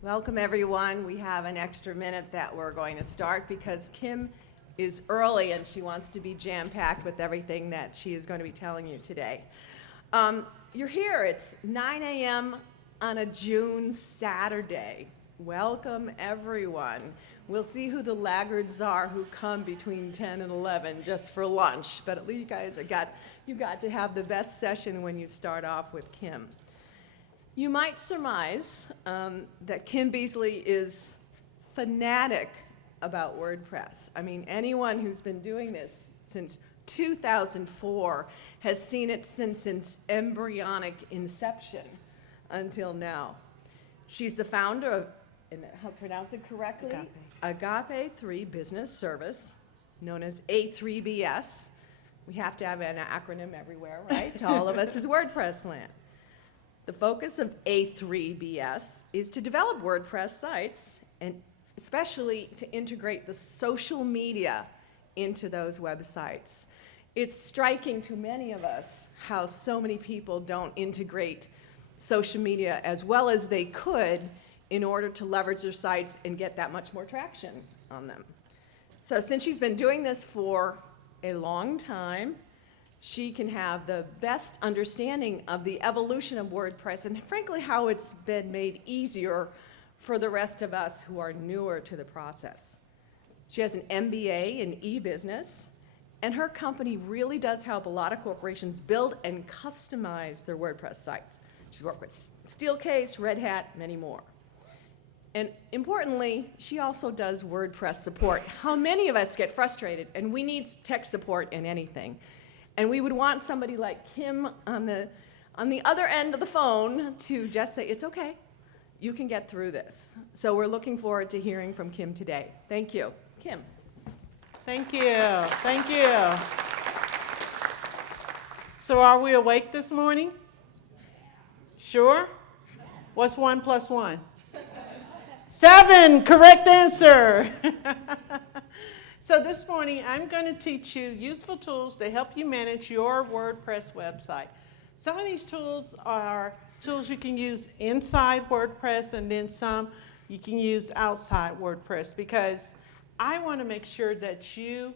Welcome everyone. We have an extra minute that we're going to start because Kim is early and she wants to be jam-packed with everything that she is going to be telling you today. You're here, it's 9 a.m. on a June Saturday. Welcome everyone. We'll see who the laggards are who come between 10 and 11 just for lunch, but at least you guys you got to have the best session when you start off with Kim. You might surmise that Kim Beasley is fanatic about WordPress. I mean, anyone who's been doing this since 2004 has seen it since its embryonic inception until now. She's the founder of, and how to pronounce it correctly? Agape 3 Business Service, known as A3BS. We have to have an acronym everywhere, right? To all of us is WordPress land. The focus of A3BS is to develop WordPress sites and especially to integrate the social media into those websites. It's striking to many of us how so many people don't integrate social media as well as they could in order to leverage their sites and get that much more traction on them. So since she's been doing this for a long time, she can have the best understanding of the evolution of WordPress and frankly how it's been made easier for the rest of us who are newer to the process. She has an MBA in e-business, and her company really does help a lot of corporations build and customize their WordPress sites. She's worked with Steelcase, Red Hat, many more. And importantly, she also does WordPress support. How many of us get frustrated and we need tech support in anything? And we would want somebody like Kim on the other end of the phone to just say, it's okay, you can get through this. So we're looking forward to hearing from Kim today. Thank you. Kim. Thank you. Thank you. So are we awake this morning? Sure? What's 1 plus 1? 7, correct answer. So this morning, I'm going to teach you useful tools to help you manage your WordPress website. Some of these tools are tools you can use inside WordPress, and then some you can use outside WordPress, because I want to make sure that you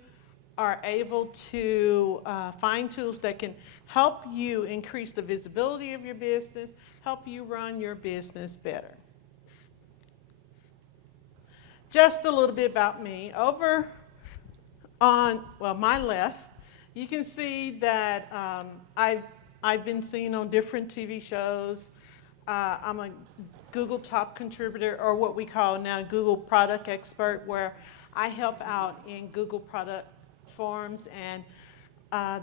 are able to find tools that can help you increase the visibility of your business, help you run your business better. Just a little bit about me. Over on, well, my left, you can see that I've been seen on different TV shows. I'm a Google top contributor, or what we call now Google product expert, where I help out in Google product forums, and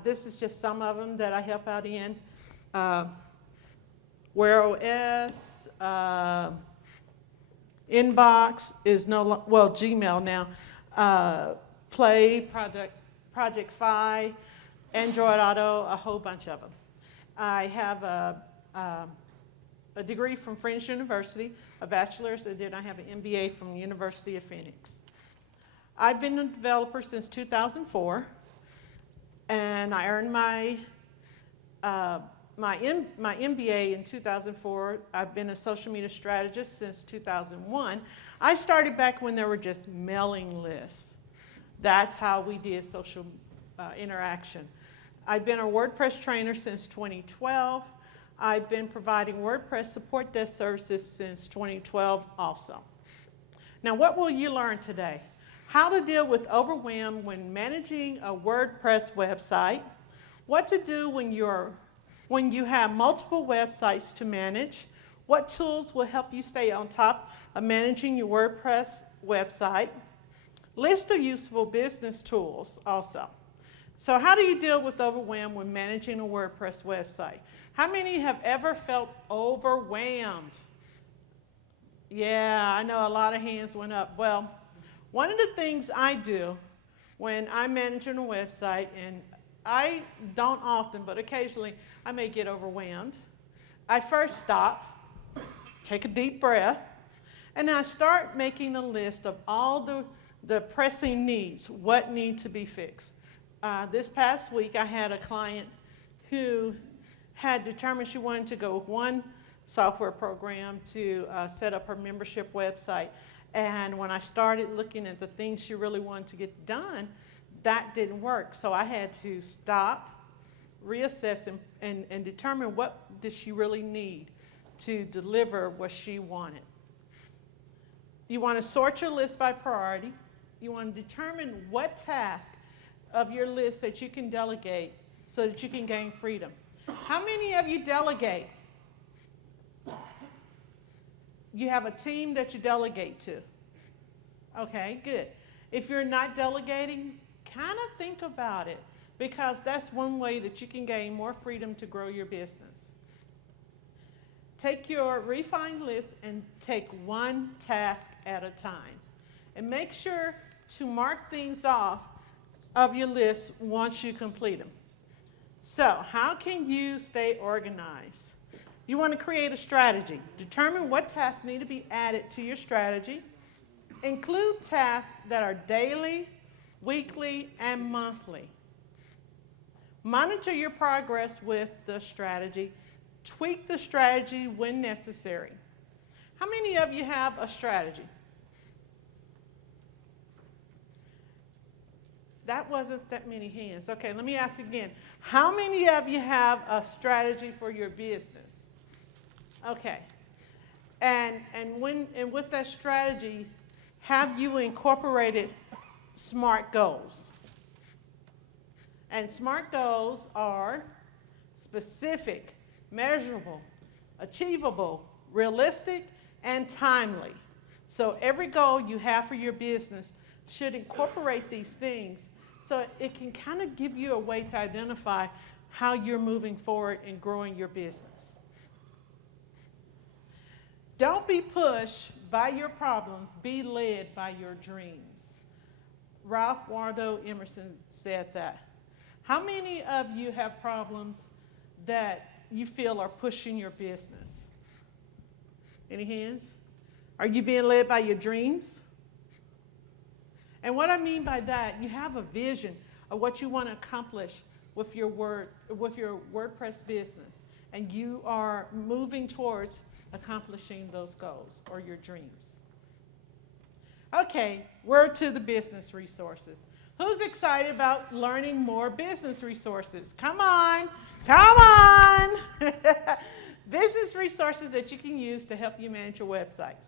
this is just some of them that I help out in. Wear OS, Inbox is well, Gmail now. Play, Project Fi, Android Auto, a whole bunch of them. I have a degree from French University, a bachelor's, and then I have an MBA from the University of Phoenix. I've been a developer since 2004, and I earned my MBA in 2004. I've been a social media strategist since 2001. I started back when there were just mailing lists. That's how we did social interaction. I've been a WordPress trainer since 2012. I've been providing WordPress support desk services since 2012 also. Now, what will you learn today? How to deal with overwhelm when managing a WordPress website, what to do when you have multiple websites to manage, what tools will help you stay on top of managing your WordPress website, list of useful business tools also. So how do you deal with overwhelm when managing a WordPress website? How many have ever felt overwhelmed? Yeah, I know a lot of hands went up. Well, one of the things I do when I'm managing a website, and I don't often, but occasionally I may get overwhelmed. I first stop, take a deep breath, and then I start making a list of all the pressing needs, what need to be fixed. This past week I had a client who had determined she wanted to go with one software program to set up her membership website. And when I started looking at the things she really wanted to get done, that didn't work. So I had to stop, reassess, and determine what did she really need to deliver what she wanted. You want to sort your list by priority. You want to determine what task of your list that you can delegate so that you can gain freedom. How many of you delegate? You have a team that you delegate to. Okay, good. If you're not delegating, kind of think about it, because that's one way that you can gain more freedom to grow your business. Take your refined list and take one task at a time. And make sure to mark things off of your list once you complete them. So, how can you stay organized? You want to create a strategy. Determine what tasks need to be added to your strategy. Include tasks that are daily, weekly, and monthly. Monitor your progress with the strategy. Tweak the strategy when necessary. How many of you have a strategy? That wasn't that many hands. Okay, let me ask again. How many of you have a strategy for your business? Okay. And with that strategy, have you incorporated SMART goals? And SMART goals are specific, measurable, achievable, realistic, and timely. So every goal you have for your business should incorporate these things so it can kind of give you a way to identify how you're moving forward and growing your business. Don't be pushed by your problems, be led by your dreams. Ralph Waldo Emerson said that. How many of you have problems that you feel are pushing your business? Any hands? Are you being led by your dreams? And what I mean by that, you have a vision of what you want to accomplish with your WordPress business, and you are moving towards accomplishing those goals or your dreams. Okay, word to the business resources. Who's excited about learning more business resources? Come on, come on! Business resources that you can use to help you manage your websites.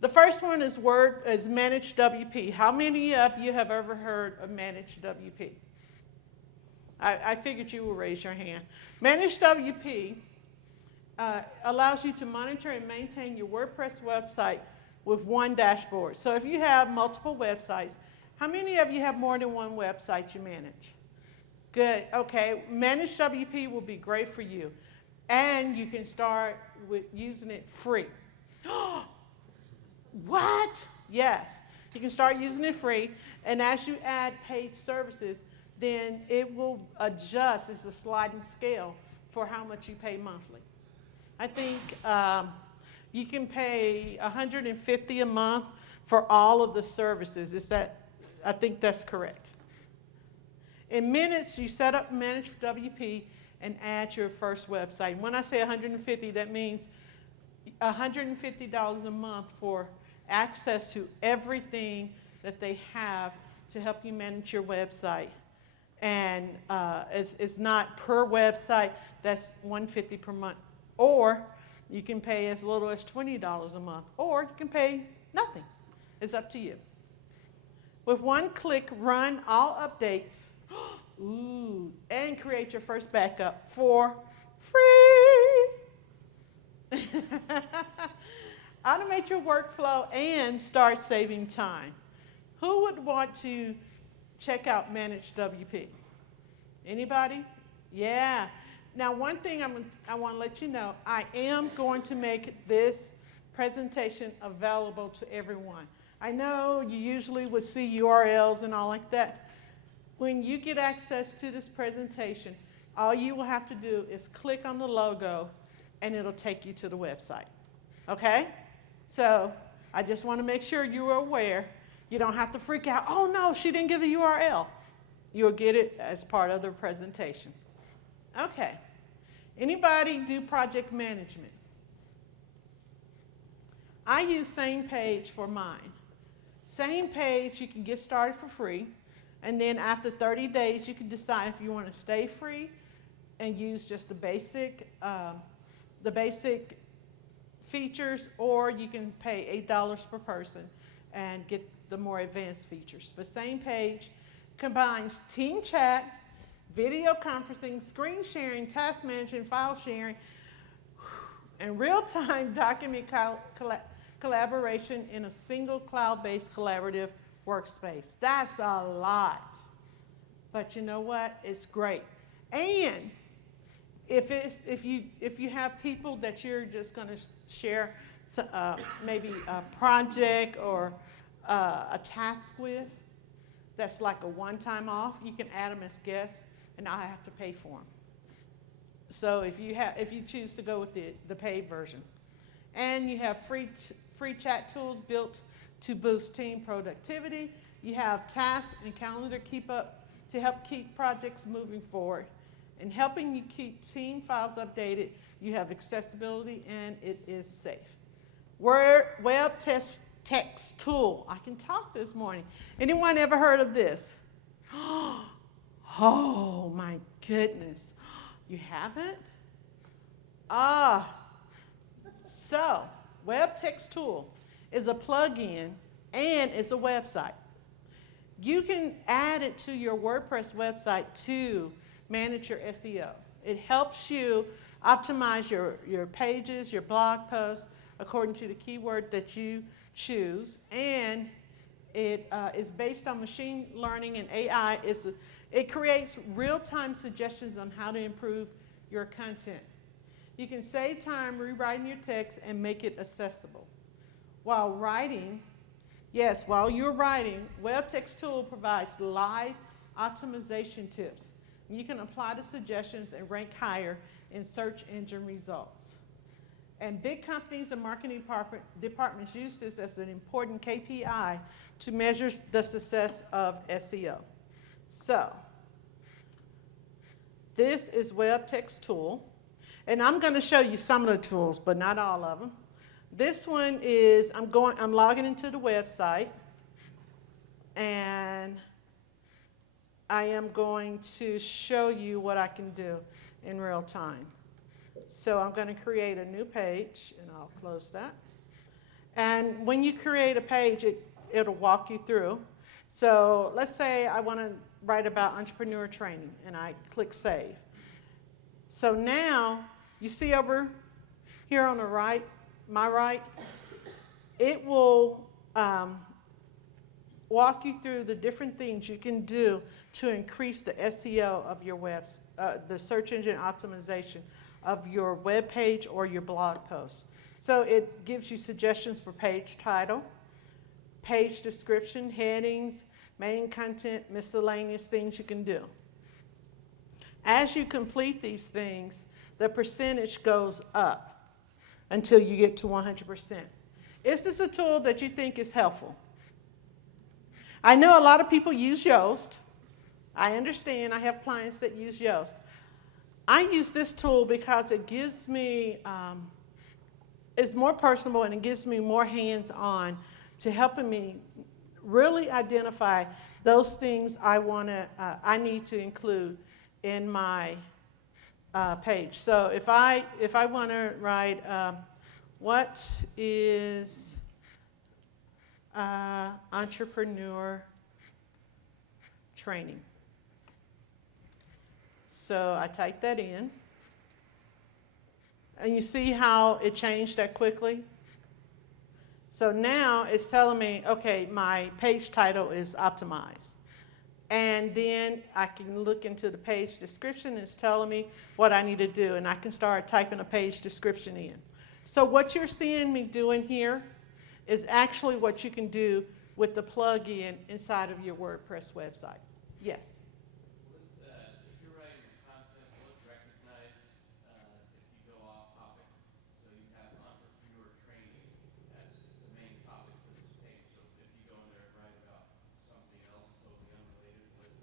The first one is ManageWP. How many of you have ever heard of ManageWP? I figured you will raise your hand. ManageWP allows you to monitor and maintain your WordPress website with one dashboard. So if you have multiple websites, how many of you have more than one website you manage? Good, okay. ManageWP will be great for you. And you can start with using it free. What? Yes. You can start using it free, and as you add paid services, then it will adjust. It's a sliding scale for how much you pay monthly. I think you can pay $150 a month for all of the services. I think that's correct. In minutes, you set up ManageWP and add your first website. When I say $150, that means $150 a month for access to everything that they have to help you manage your website. And it's not per website, that's $150 per month. Or you can pay as little as $20 a month, or you can pay nothing. It's up to you. With one click, run all updates, and create your first backup for free. Automate your workflow and start saving time. Who would want to check out ManageWP? Anybody? Yeah. Now, one thing I want to let you know, I am going to make this presentation available to everyone. I know you usually would see URLs and all like that. When you get access to this presentation, all you will have to do is click on the logo and it'll take you to the website. Okay? So I just want to make sure you are aware. You don't have to freak out. Oh no, she didn't give the URL. You'll get it as part of the presentation. Okay. Anybody do project management? I use Samepage for mine. Samepage, you can get started for free, and then after 30 days, you can decide if you want to stay free and use just the basic features, or you can pay $8 per person and get the more advanced features. But Samepage combines team chat, video conferencing, screen sharing, task management, file sharing, and real-time document collaboration in a single cloud-based collaborative workspace. That's a lot. But you know what? It's great. And if you have people that you're just going to share maybe a project or a task with, that's like a one-time off, you can add them as guests, and I have to pay for them. So if you choose to go with the paid version, and you have free chat tools built to boost team productivity. You have tasks and calendar to help keep projects moving forward, and helping you keep team files updated. You have accessibility, and it is safe. Web text tool. I can talk this morning. Anyone ever heard of this? Oh my goodness. You haven't? So, Web Text Tool is a plugin and it's a website. You can add it to your WordPress website to manage your SEO. It helps you optimize your pages, your blog posts, according to the keyword that you choose. And it is based on machine learning and AI. It creates real-time suggestions on how to improve your content. You can save time rewriting your text and make it accessible. While you're writing, Web Text Tool provides live optimization tips. You can apply the suggestions and rank higher in search engine results. And big companies and marketing departments use this as an important KPI to measure the success of SEO. So, this is Web Text Tool. And I'm going to show you some of the tools, but not all of them. This one is, I'm logging into the website, and I am going to show you what I can do in real time. So I'm going to create a new page, and I'll close that. And when you create a page, it'll walk you through. So let's say I want to write about entrepreneur training, and I click Save. So now, you see over here on the right, my right, it will walk you through the different things you can do to increase the SEO of your the search engine optimization of your web page or your blog post. So it gives you suggestions for page title, page description, headings, main content, miscellaneous things you can do. As you complete these things, the percentage goes up until you get to 100%. Is this a tool that you think is helpful? I know a lot of people use Yoast. I understand. I have clients that use Yoast. I use this tool because it gives me, it's more personable, and it gives me more hands-on to helping me really identify those things I need to include in my page. So if I want to write, what is entrepreneur training? So I type that in, and you see how it changed that quickly? So now it's telling me, okay, my page title is optimized. And then I can look into the page description, and it's telling me what I need to do, and I can start typing a page description in. So what you're seeing me doing here is actually what you can do with the plug-in inside of your WordPress website. Yes? If you're writing content, will it recognize if you go off topic? So you have entrepreneur training as the main topic for this page. So if you go in there and write about something else totally unrelated with...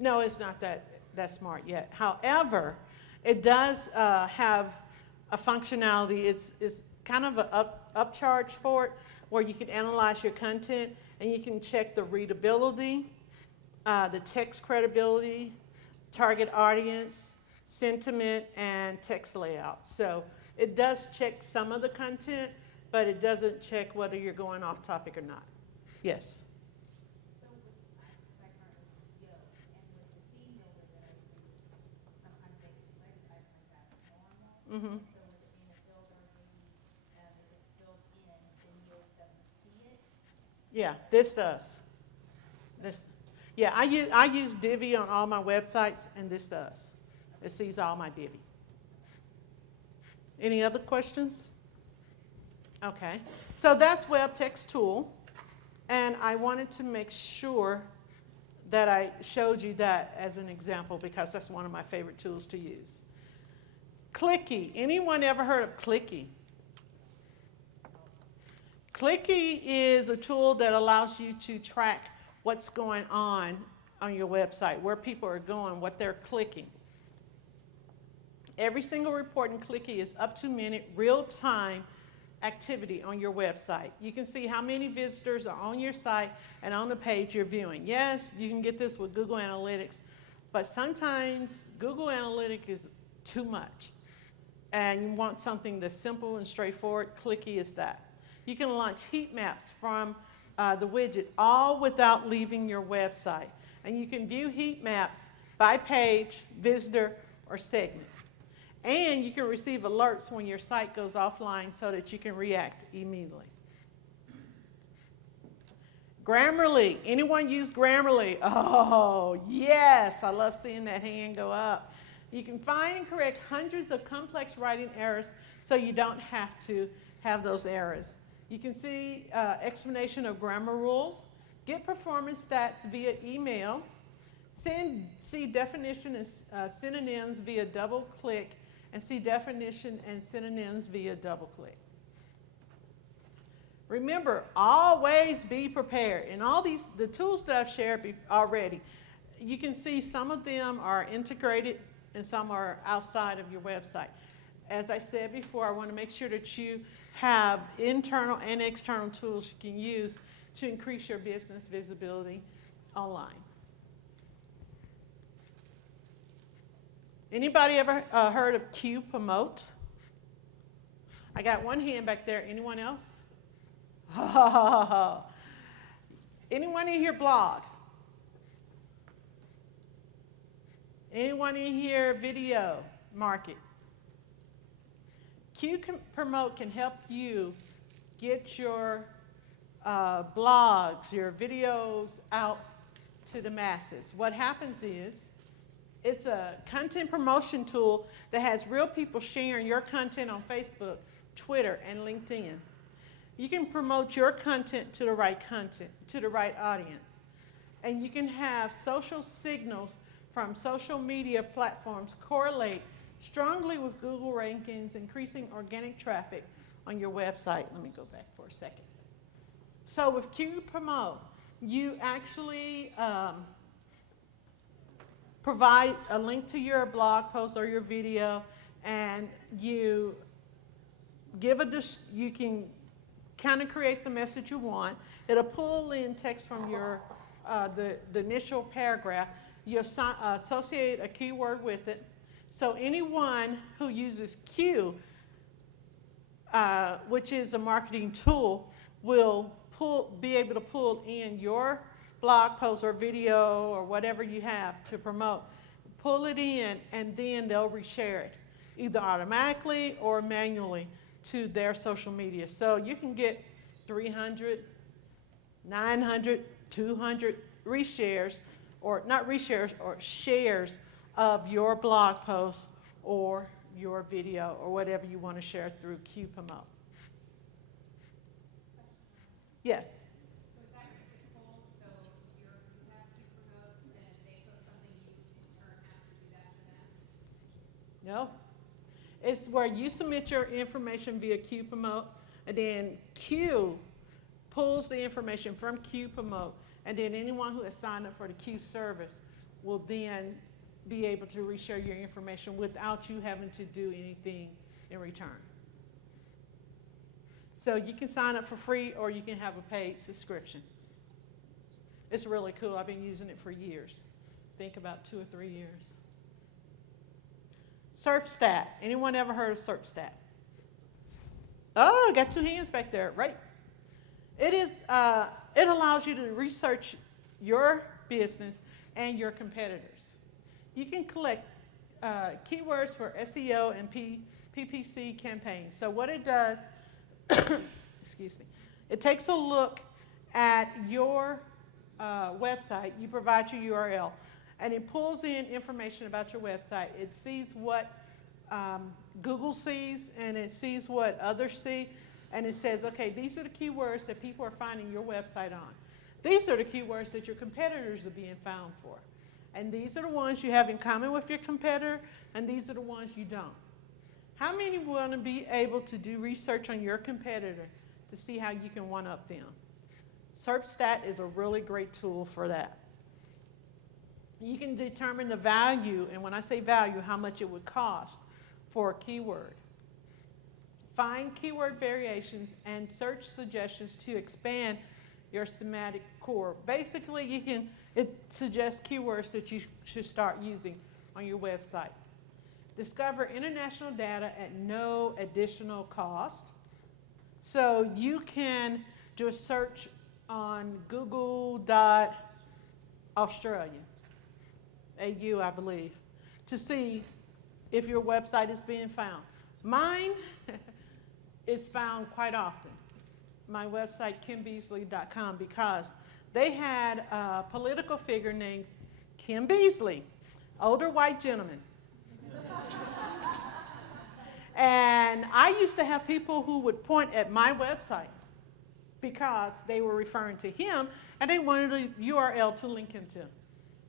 No, it's not that smart yet. However, it does have a functionality. It's kind of an upcharge for it, where you can analyze your content and you can check the readability, the text credibility, target audience, sentiment, and text layout. So it does check some of the content, but it doesn't check whether you're going off topic or not. Yes? So with, I currently use Yo, and with the theme builder that I use, sometimes they can click, I find that's normal. Mm-hmm. So with it being a builder, maybe if it's built in, then Yo doesn't see it. Yeah, this does. This, yeah, I use Divi on all my websites, and this does. It sees all my Divi. Any other questions? Okay, so that's Web Text Tool, and I wanted to make sure that I showed you that as an example because that's one of my favorite tools to use. CLICKY. Anyone ever heard of CLICKY? CLICKY is a tool that allows you to track what's going on your website, where people are going, what they're clicking. Every single report in CLICKY is up-to-minute, real-time activity on your website. You can see how many visitors are on your site and on the page you're viewing. Yes, you can get this with Google Analytics, but sometimes Google Analytics is too much, and you want something that's simple and straightforward. CLICKY is that. You can launch heat maps from the widget, all without leaving your website. And you can view heat maps by page, visitor, or segment. And you can receive alerts when your site goes offline so that you can react immediately. Grammarly. Anyone use Grammarly? Oh, yes. I love seeing that hand go up. You can find and correct hundreds of complex writing errors so you don't have to have those errors. You can see explanation of grammar rules, get performance stats via email, see definition and synonyms via double click, and see definition and synonyms via double click. Remember, always be prepared. And all the tools that I've shared already, you can see some of them are integrated and some are outside of your website. As I said before, I want to make sure that you have internal and external tools you can use to increase your business visibility online. Anybody ever heard of Quuu Promote? I got one hand back there. Anyone else? Anyone in here blog? Anyone in here video market? Quuu Promote can help you get your blogs, your videos out to the masses. What happens is, it's a content promotion tool that has real people sharing your content on Facebook, Twitter, and LinkedIn. You can promote your content, to the right audience. And you can have social signals from social media platforms correlate strongly with Google rankings, increasing organic traffic on your website. Let me go back for a second. So with Quuu Promote, you actually provide a link to your blog post or your video, and you can kind of create the message you want. It'll pull in text from your the initial paragraph. You associate a keyword with it. So anyone who uses Quuu, which is a marketing tool, will be able to pull in your blog post or video or whatever you have to promote. Pull it in, and then they'll reshare it, either automatically or manually, to their social media. So you can get 300, 900, 200 reshares, or not reshares, or shares of your blog post or your video or whatever you want to share through Quuu Promote. Yes? So is that reciprocal? So you have Quuu Promote, then if they post something, you in turn have to do that for them? No. It's where you submit your information via Quuu Promote, and then Quuu pulls the information from Quuu Promote, and then anyone who has signed up for the Quuu service will then be able to reshare your information without you having to do anything in return. So you can sign up for free or you can have a paid subscription. It's really cool. I've been using it for years. Think about 2 or 3 years. SERPSTAT. Anyone ever heard of SERPSTAT? Oh, got 2 hands back there, right? It allows you to research your business and your competitors. You can collect keywords for SEO and PPC campaigns. So what it does, excuse me, it takes a look at your website. You provide your URL, and it pulls in information about your website. It sees what Google sees, and it sees what others see, and it says, okay, these are the keywords that people are finding your website on. These are the keywords that your competitors are being found for. And these are the ones you have in common with your competitor, and these are the ones you don't. How many want to be able to do research on your competitor to see how you can one-up them? SERPSTAT is a really great tool for that. You can determine the value, and when I say value, how much it would cost for a keyword. Find keyword variations and search suggestions to expand your semantic core. Basically, it suggests keywords that you should start using on your website. Discover international data at no additional cost. So you can do a search on Google.Australia, AU, I believe, to see if your website is being found. Mine is found quite often. My website, KimBeasley.com, because they had a political figure named Kim Beasley, older white gentleman. And I used to have people who would point at my website because they were referring to him and they wanted a URL to link him to.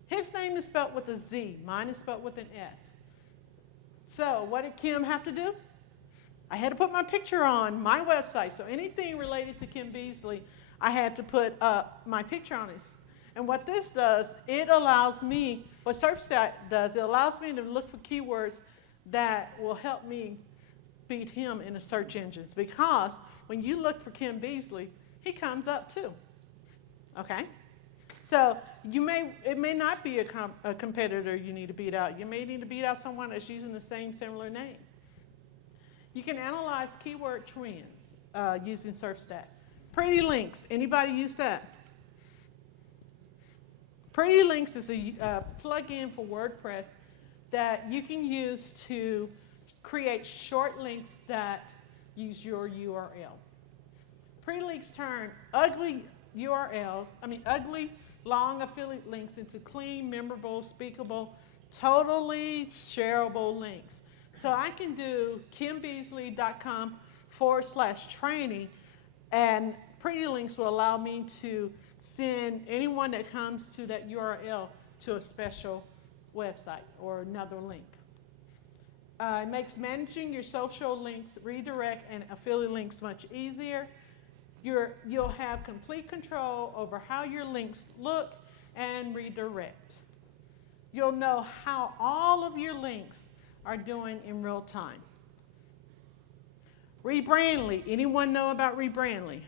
His name is spelled with a Z. Mine is spelled with an S. So what did Kim have to do? I had to put my picture on my website. So anything related to Kim Beasley, I had to put up my picture on it. And what this does, it allows me, what SERPSTAT does, it allows me to look for keywords that will help me beat him in the search engines. Because when you look for Kim Beasley, he comes up too. Okay? So it may not be a competitor you need to beat out. You may need to beat out someone that's using the same similar name. You can analyze keyword trends using SERPSTAT. Pretty links. Anybody use that? Pretty links is a plug-in for WordPress that you can use to create short links that use your URL. Pretty links turn ugly ugly long affiliate links into clean, memorable, speakable, totally shareable links. So I can do kimbeasley.com/training, and Pretty Links will allow me to send anyone that comes to that URL to a special website or another link. It makes managing your social links, redirect, and affiliate links much easier. You'll have complete control over how your links look and redirect. You'll know how all of your links are doing in real time. Rebrandly. Anyone know about Rebrandly?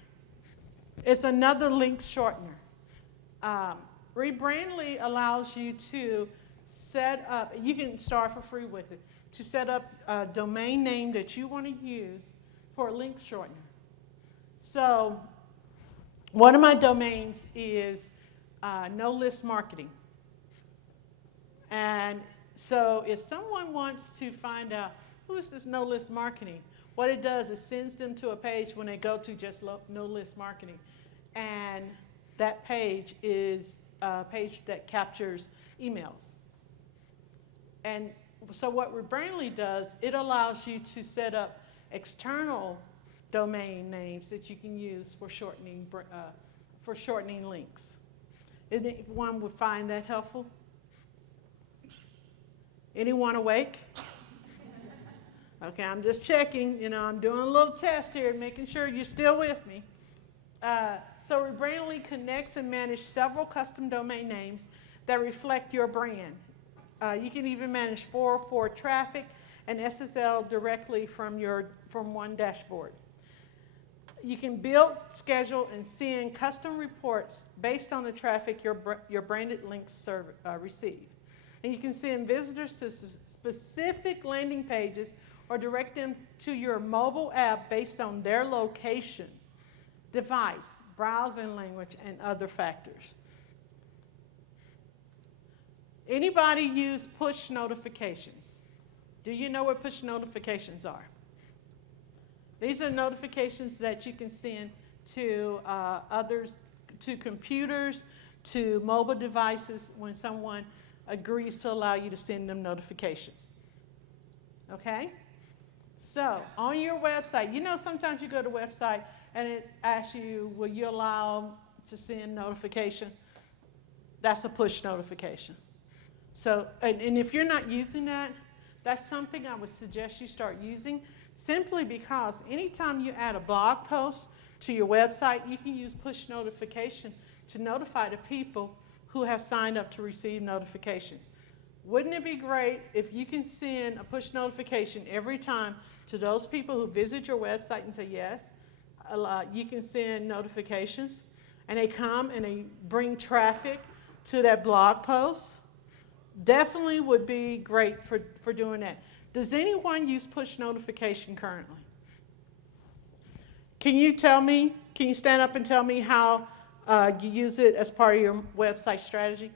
It's another link shortener. Rebrandly allows you to set up, you can start for free with it, to set up a domain name that you want to use for a link shortener. So one of my domains is No List Marketing. And so if someone wants to find out who is this No List Marketing, what it does is sends them to a page when they go to just No List Marketing. And that page is a page that captures emails. And so what Rebrandly does, it allows you to set up external domain names that you can use for shortening links. Anyone would find that helpful? Anyone awake? Okay, I'm just checking. I'm doing a little test here, making sure you're still with me. So Rebrandly connects and manages several custom domain names that reflect your brand. You can even manage 404 traffic and SSL directly from one dashboard. You can build, schedule, and send custom reports based on the traffic your branded links receive. And you can send visitors to specific landing pages or direct them to your mobile app based on their location, device, browsing language, and other factors. Anybody use push notifications? Do you know what push notifications are? These are notifications that you can send to others, to computers, to mobile devices when someone agrees to allow you to send them notifications. Okay? So, on your website, you know sometimes you go to a website and it asks you, will you allow to send notification? That's a push notification. So, and if you're not using that, that's something I would suggest you start using, simply because anytime you add a blog post to your website, you can use push notification to notify the people who have signed up to receive notification. Wouldn't it be great if you can send a push notification every time to those people who visit your website and say yes? You can send notifications, and they come and they bring traffic to that blog post. Definitely would be great for doing that. Does anyone use push notification currently? Can you stand up and tell me how you use it as part of your website strategy?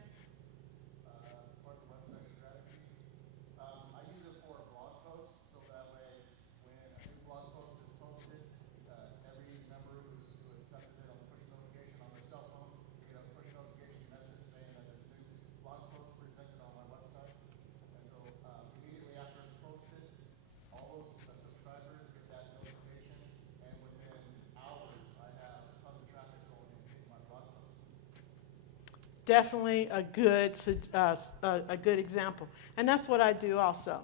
Part of the website strategy. I use it for blog posts, so that way when a new blog post is posted, every member who accepted it on the push notification on their cell phone, you get a push notification message saying that there's a new blog post presented on my website. And so immediately after it's posted, all those subscribers get that notification, and within hours I have a ton of traffic going into my blog post. Definitely a good example. And that's what I do also.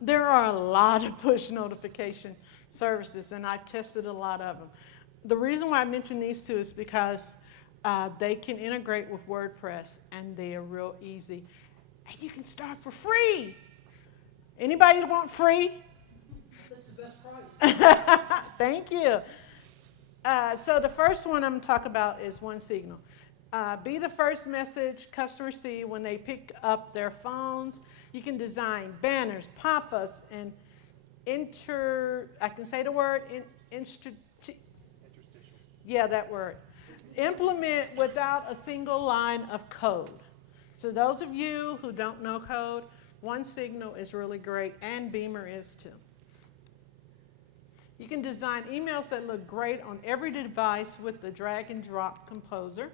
There are a lot of push notification services, and I've tested a lot of them. The reason why I mention these two is because they can integrate with WordPress, and they are real easy. And you can start for free. Anybody want free? That's the best price. Thank you. So the first one I'm going to talk about is OneSignal. Be the first message customers see when they pick up their phones. You can design banners, pop-ups, and I can say the word, yeah, that word. Implement without a single line of code. So those of you who don't know code, OneSignal is really great, and Beamer is too. You can design emails that look great on every device with the drag and drop composer.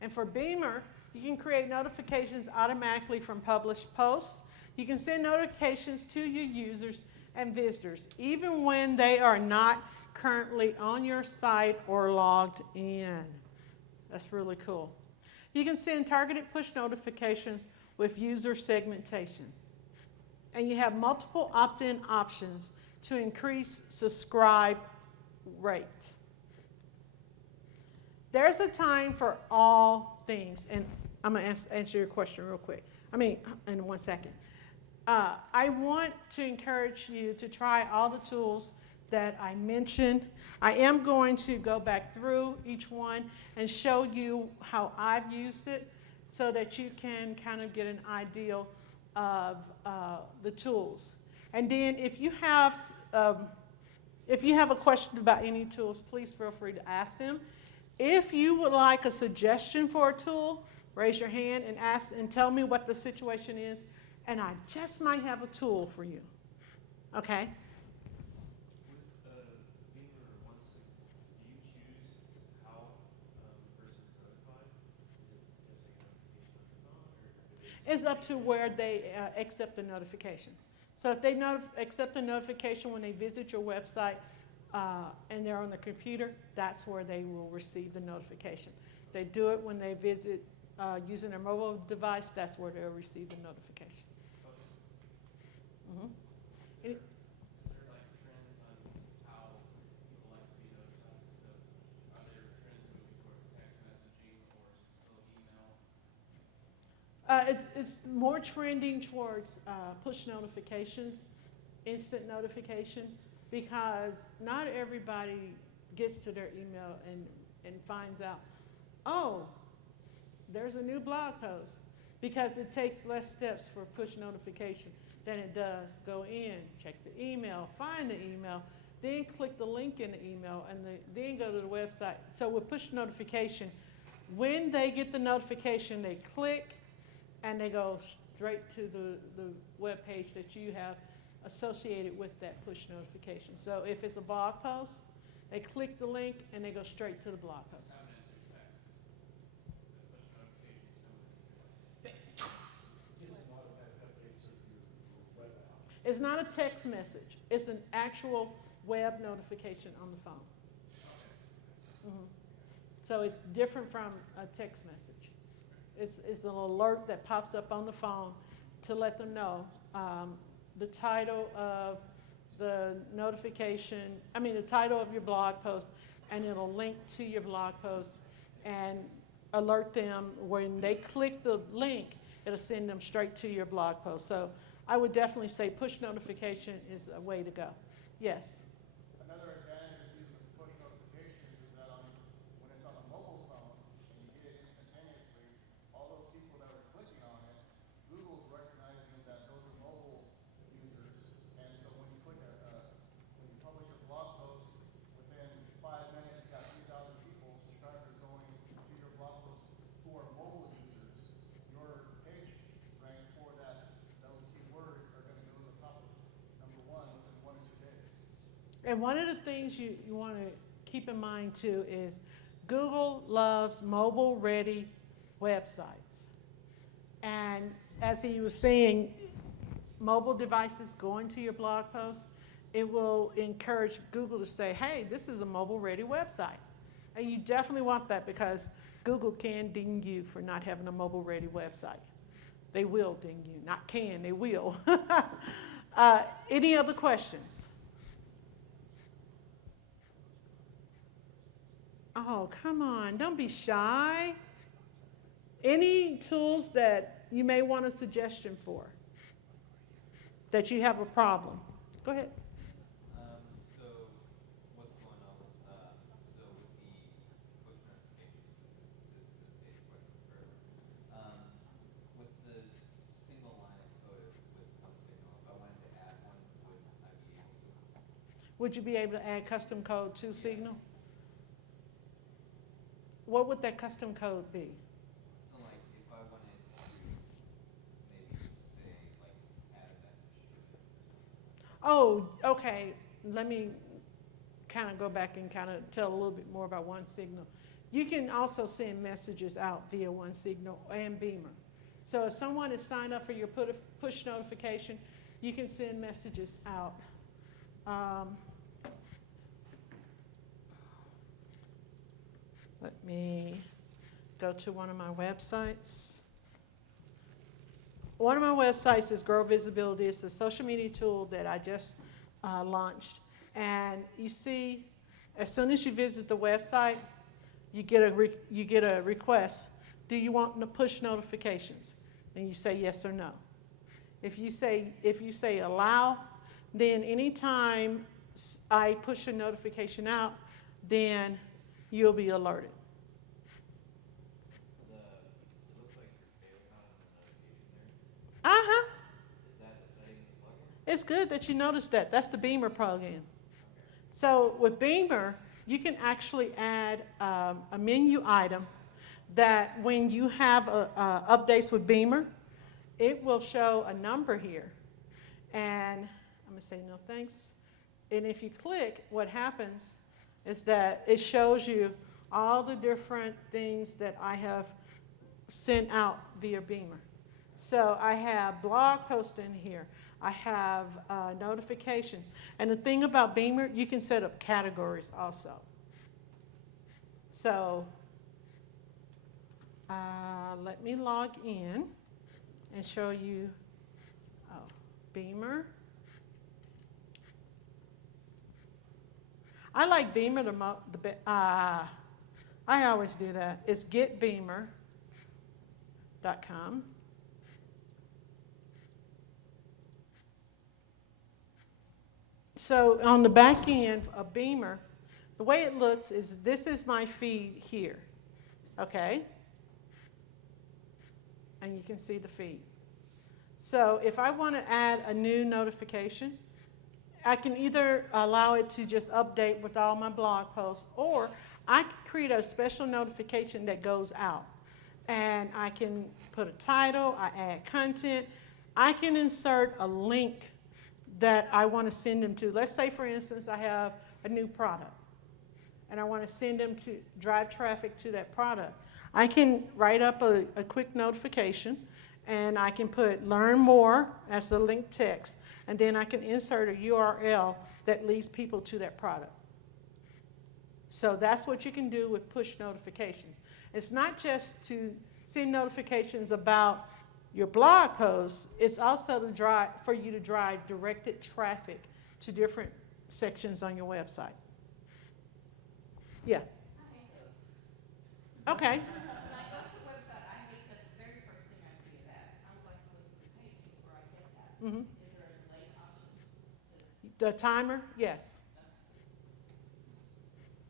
And for Beamer, you can create notifications automatically from published posts. You can send notifications to your users and visitors, even when they are not currently on your site or logged in. That's really cool. You can send targeted push notifications with user segmentation. And you have multiple opt-in options to increase subscribe rate. There's a time for all things, and I'm going to answer your question real quick. In 1 second. I want to encourage you to try all the tools that I mentioned. I am going to go back through each one and show you how I've used it so that you can kind of get an idea of the tools. And then if you have a question about any tools, please feel free to ask them. If you would like a suggestion for a tool, raise your hand and ask and tell me what the situation is, and I just might have a tool for you. Okay? With Beamer or OneSignal, do you choose how versus notified? Is it just a notification or It's up to where they accept the notification. So if they accept the notification when they visit your website and they're on the computer, that's where they will receive the notification. If they do it when they visit using their mobile device, that's where they'll receive the notification. Mm-hmm. Is there like trends on how people like to be notified? So are there trends moving towards text messaging, or is it still email? It's more trending towards push notifications, instant notification, because not everybody gets to their email and finds out, oh, there's a new blog post, because it takes less steps for push notification than it does go in, check the email, find the email, then click the link in the email, and then go to the website. So with push notification, when they get the notification, they click and they go straight to the web page that you have associated with that push notification. So if it's a blog post, they click the link and they go straight to the blog post. How many answers text? The push notifications come when they It's not a text message. It's an actual web notification on the phone. Mhm. So it's different from a text message. It's an alert that pops up on the phone to let them know the title of the notification, the title of your blog post, and it'll link to your blog post and alert them when they click the link, it'll send them straight to your blog post. So I would definitely say push notification is a way to go. Yes? Another advantage of using the push notifications is that when it's on a mobile phone and you get it instantaneously, all those people that are clicking on it, Google's recognizing that those are mobile users, and so when you publish a blog post, within 5 minutes you got 3,000 people, subscribers going to your blog post who are mobile users. Your page rank for those keywords are going to go to the top of #1 within 1 or 2 days. And one of the things you want to keep in mind too is Google loves mobile-ready websites. And as he was saying, mobile devices going to your blog post, it will encourage Google to say, hey, this is a mobile-ready website. And you definitely want that, because Google can ding you for not having a mobile-ready website. They will ding you. Not can, they will. Any other questions? Oh, come on, don't be shy. Any tools that you may want a suggestion for, that you have a problem? Go ahead. So what's going on with, so with the push notifications, this is a base question for everyone. With the single line of code with Come Signal, if I wanted to add one, would I be able to? Would you be able to add custom code to Signal? What would that custom code be? So like if I wanted to maybe say like add a message to it or something. Oh, okay. Let me kind of go back and kind of tell a little bit more about OneSignal. You can also send messages out via OneSignal and Beamer. So if someone is signed up for your push notification, you can send messages out. Let me go to one of my websites. One of my websites is Grow Visibility. It's a social media tool that I just launched. And you see, as soon as you visit the website, you get a request. Do you want to push notifications? And you say yes or no. If you say allow, then anytime I push a notification out, then you'll be alerted. It looks like your favicon is a notification there. Uh-huh. Is that the setting of the plugin? It's good that you noticed that. That's the Beamer plugin. So with Beamer, you can actually add a menu item that when you have updates with Beamer, it will show a number here. And I'm going to say no thanks. And if you click, what happens is that it shows you all the different things that I have sent out via Beamer. So I have blog posts in here. I have notifications. And the thing about Beamer, you can set up categories also. So let me log in and show you Beamer. I like Beamer I always do that. It's getbeamer.com. So on the back end of Beamer, the way it looks is this is my feed here, okay? And you can see the feed. So if I want to add a new notification, I can either allow it to just update with all my blog posts, or I can create a special notification that goes out. And I can put a title, I add content, I can insert a link that I want to send them to. Let's say, for instance, I have a new product, and I want to send them to drive traffic to that product. I can write up a quick notification, and I can put learn more as the link text, and then I can insert a URL that leads people to that product. So that's what you can do with push notifications. It's not just to send notifications about your blog posts, it's also for you to drive directed traffic to different sections on your website. Yeah. I hate those. Okay. When I go to the website, I hate the very first thing I see of that. I would like to go through the page before I get that. Mm-hmm. Is there a delay option? The timer, yes.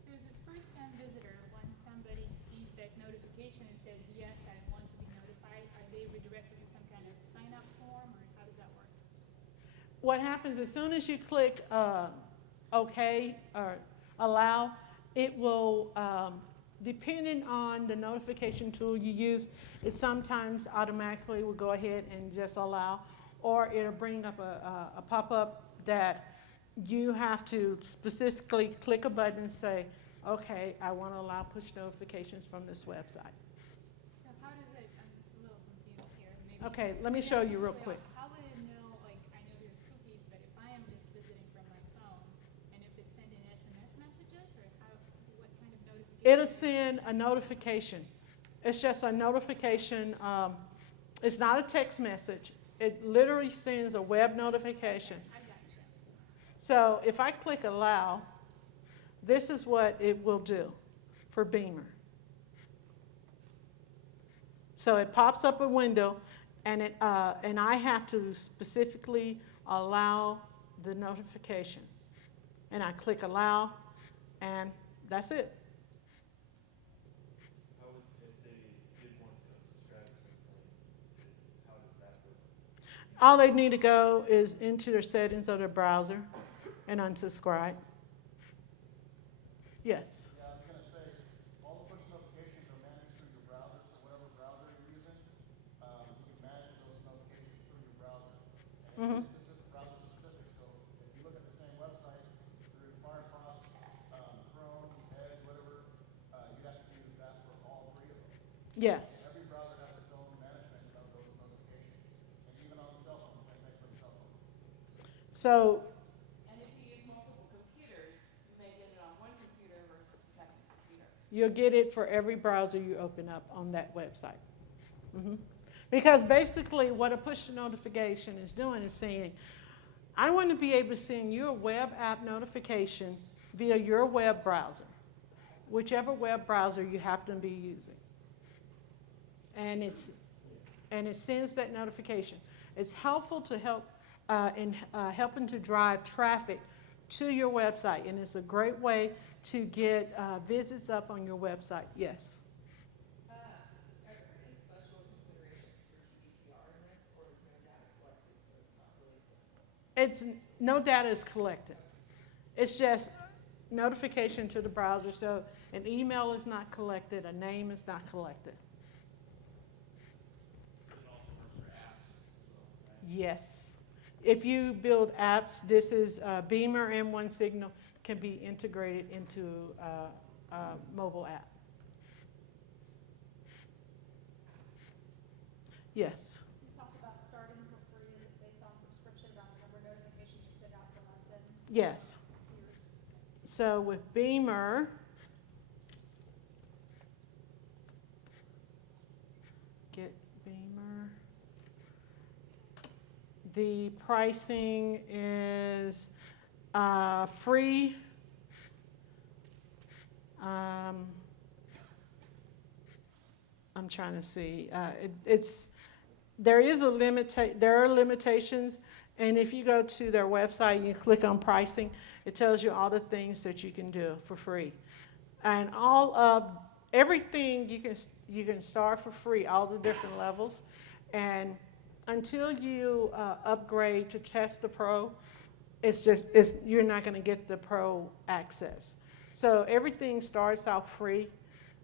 So as a first-time visitor, once somebody sees that notification and says, yes, I want to be notified, are they redirected to some kind of sign-up form, or how does that work? What happens as soon as you click OK or allow, it will, depending on the notification tool you use, it sometimes automatically will go ahead and just allow, or it'll bring up a pop-up that you have to specifically click a button and say, okay, I want to allow push notifications from this website. So how does it, I'm a little confused here. Maybe Okay, let me show you real quick. How would it know, like, I know there's cookies, but if I am just visiting from my phone, and if it's sending SMS messages, or what kind of notification? It'll send a notification. It's just a notification. It's not a text message. It literally sends a web notification. I got you. So if I click allow, this is what it will do for Beamer. So it pops up a window, and I have to specifically allow the notification. And I click allow, and that's it. How would, if they did want to unsubscribe to something, how does that work? All they need to go is into their settings of their browser and unsubscribe. Yes. Yeah, I was gonna say, all the push notifications are managed through your browser, so whatever browser you're using, you can manage those notifications through your browser. And it's specific, browser specific, so if you look at the same website through Firefox, Chrome, Edge, whatever, you have to do that for all three of them. Yes. Every browser has its own management of those notifications. And even on the cell phone, same thing for the cell phone. So And if you use multiple computers, you may get it on one computer versus the second computer. you'll get it for every browser you open up on that website. Because basically what a push notification is doing is saying, I want to be able to send you a web app notification via your web browser, whichever web browser you happen to be using. And it sends that notification. It's helpful to help in helping to drive traffic to your website, and it's a great way to get visits up on your website. Yes. Are there any special considerations for GDPR in this, or is no data collected, so it's not really? It's no data is collected. It's just notification to the browser. So an email is not collected, a name is not collected. It also works for apps as well, right? Yes. If you build apps, this is Beamer and OneSignal can be integrated into a mobile app. Yes. You talked about starting for free, is it based on subscription, about the number of notifications you send out per month and Yes. tiers? So with Beamer, get Beamer. The pricing is free. I'm trying to see. There are limitations. And if you go to their website and you click on pricing, it tells you all the things that you can do for free. And all of everything you can start for free, all the different levels. And until you upgrade to Test the Pro, you're not going to get the Pro access. So everything starts out free,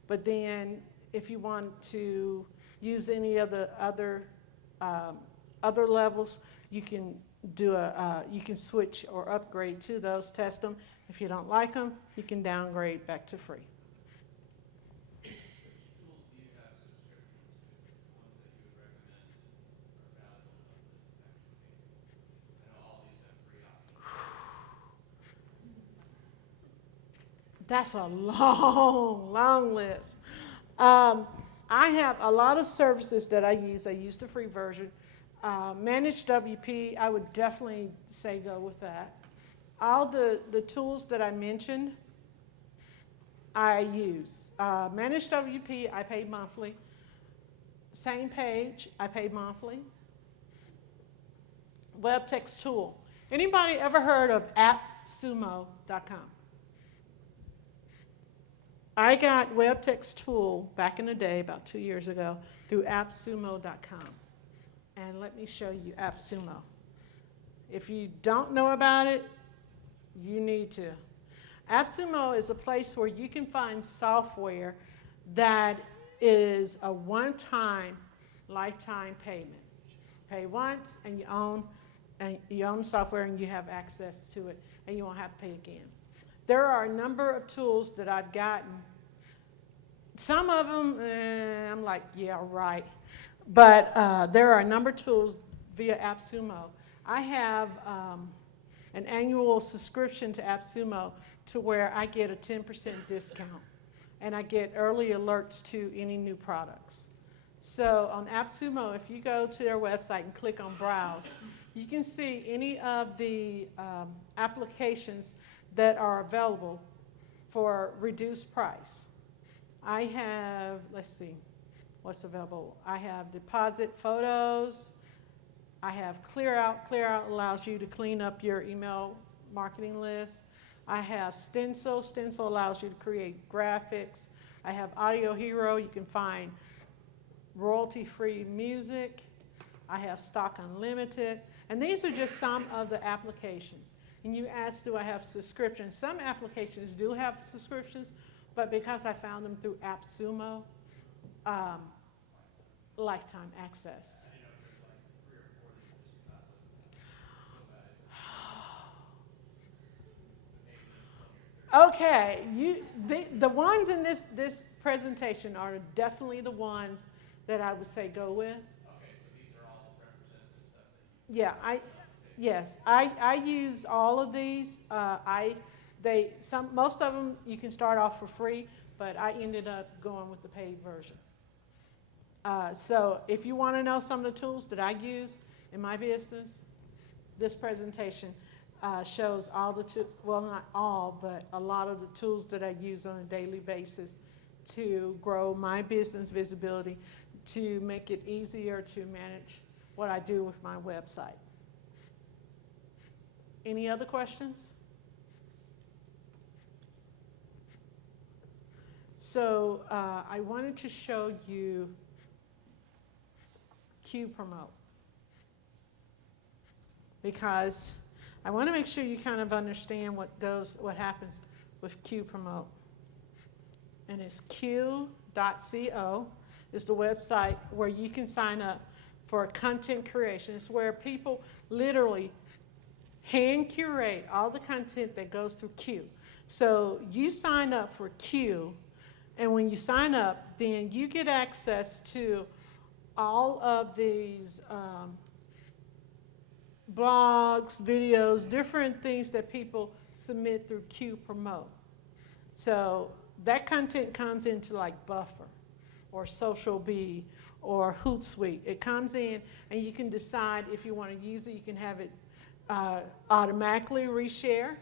but then if you want to use any of the other levels, you can you can switch or upgrade to those, test them. If you don't like them, you can downgrade back to free. Which tools do you have subscriptions to? Ones that you would recommend are valuable enough that actually, I know all these have free options. That's a long list. I have a lot of services that I use. I use the free version. ManageWP, I would definitely say go with that. All the tools that I mentioned, I use. ManageWP, I pay monthly. Samepage, I pay monthly. Web Text Tool. Anybody ever heard of AppSumo.com? I got Web Text Tool back in the day, about 2 years ago, through AppSumo.com. And let me show you AppSumo. If you don't know about it, you need to. AppSumo is a place where you can find software that is a one-time, lifetime payment. Pay once, and you own software, and you have access to it, and you won't have to pay again. There are a number of tools that I've gotten. Some of them, I'm like, yeah, right. But there are a number of tools via AppSumo. I have an annual subscription to AppSumo to where I get a 10% discount, and I get early alerts to any new products. So on AppSumo, if you go to their website and click on Browse, you can see any of the applications that are available for reduced price. I have, let's see, what's available. I have Deposit Photos. I have ClearOut. ClearOut allows you to clean up your email marketing list. I have Stencil. Stencil allows you to create graphics. I have Audio Hero. You can find royalty-free music. I have Stock Unlimited. And these are just some of the applications. And you asked, do I have subscriptions? Some applications do have subscriptions, but because I found them through AppSumo, lifetime access. Okay, the ones in this presentation are definitely the ones that I would say go with. Okay, so these are all representative stuff that you... Yeah, yes, I use all of these. Most of them you can start off for free, but I ended up going with the paid version. So if you want to know some of the tools that I use in my business, this presentation shows all the well, not all, but a lot of the tools that I use on a daily basis to grow my business visibility, to make it easier to manage what I do with my website. Any other questions? So I wanted to show you Quuu Promote, because I want to make sure you kind of understand what happens with Quuu Promote. And it's quuu.co is the website where you can sign up for content creation. It's where people literally hand curate all the content that goes through Quuu. So you sign up for Quuu, and when you sign up, then you get access to all of these blogs, videos, different things that people submit through Quuu Promote. So that content comes into like Buffer or Social Bee or Hootsuite. It comes in, and you can decide if you want to use it. You can have it automatically reshare.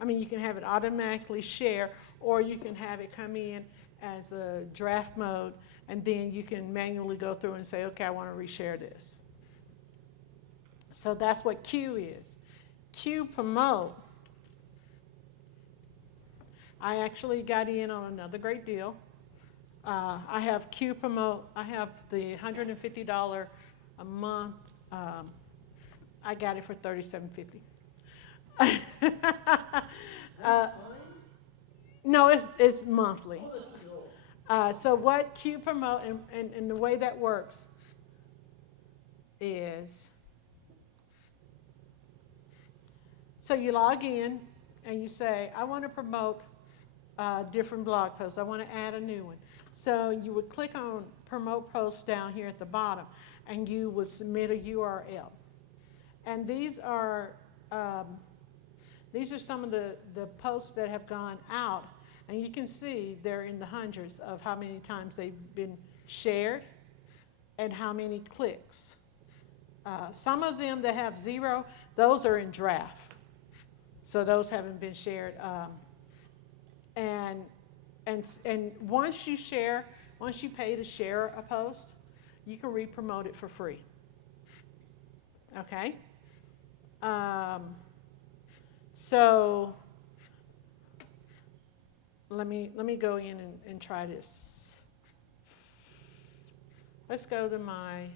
I mean, you can have it automatically share, or you can have it come in as a draft mode, and then you can manually go through and say, okay, I want to reshare this. So that's what Quuu is. Quuu Promote. I actually got in on another great deal. I have Quuu Promote. I have the $150 a month. I got it for $37.50. No, it's monthly. Oh, that's cool. So what Quuu Promote and the way that works is, so you log in and you say, I want to promote different blog posts. I want to add a new one. So you would click on Promote Posts down here at the bottom, and you would submit a URL. And these are some of the posts that have gone out, and you can see they're in the hundreds of how many times they've been shared and how many clicks. Some of them that have 0, those are in draft. So those haven't been shared. And once you pay to share a post, you can re-promote it for free. Okay? So let me go in and try this. Let's go to my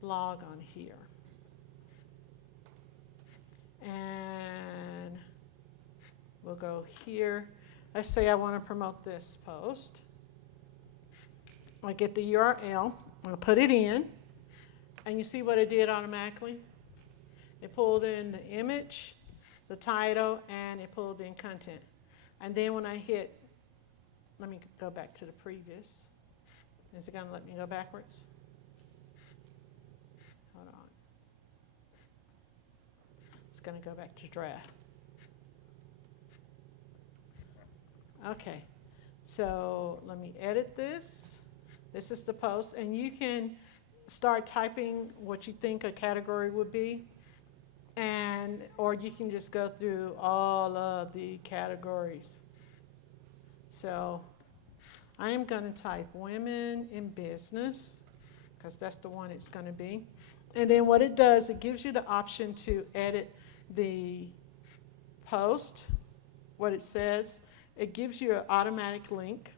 blog on here. And we'll go here. Let's say I want to promote this post. I get the URL. I'm going to put it in. And you see what it did automatically? It pulled in the image, the title, and it pulled in content. And then when I hit, let me go back to the previous. Is it going to let me go backwards? Hold on. It's going to go back to draft. Okay, so let me edit this. This is the post, and you can start typing what you think a category would be, or you can just go through all of the categories. So I am going to type women in business, because that's the one it's going to be. And then what it does, it gives you the option to edit the post, what it says. It gives you an automatic link.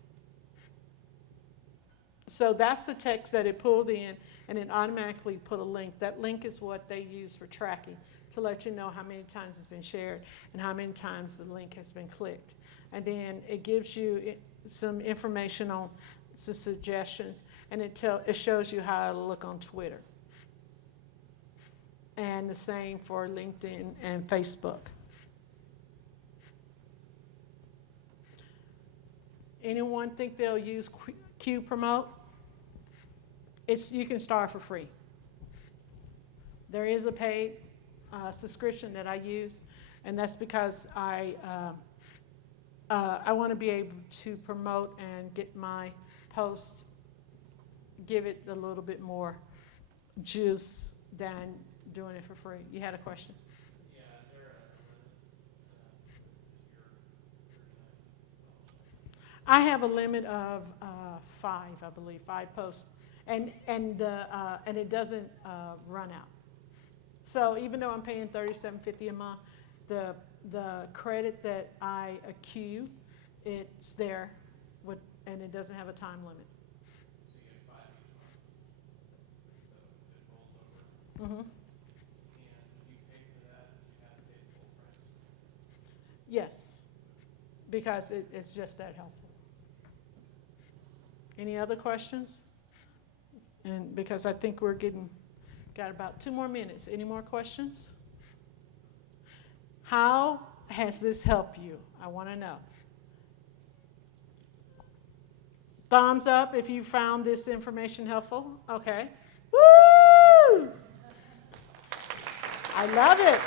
So that's the text that it pulled in, and it automatically put a link. That link is what they use for tracking, to let you know how many times it's been shared and how many times the link has been clicked. And then it gives you some information on some suggestions, and it shows you how to look on Twitter. And the same for LinkedIn and Facebook. Anyone think they'll use Quuu Promote? You can start for free. There is a paid subscription that I use, and that's because I want to be able to promote and get my posts, give it a little bit more juice than doing it for free. You had a question? Yeah, is there a limit I have a limit of 5, I believe, 5 posts, and it doesn't run out. So even though I'm paying $37.50 a month, the credit that I accrue, it's there, and it doesn't have a time limit. So you get 5 each month. So it rolls over. Mm-hmm. And if you pay for that, you have to pay the full price. Yes, because it's just that helpful. Any other questions? And because I think got about 2 more minutes. Any more questions? How has this helped you? I want to know. Thumbs up if you found this information helpful. Okay. Woo! I love it.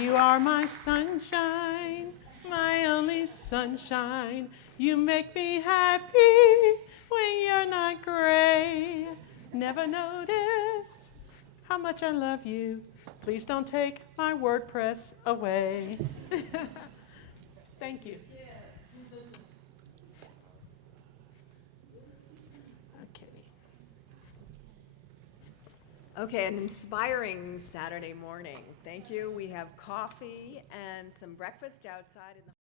You are my sunshine, my only sunshine. You make me happy when you're not gray. Never notice how much I love you. Please don't take my WordPress away. Thank you. Okay. Okay, an inspiring Saturday morning. Thank you. We have coffee and some breakfast outside in the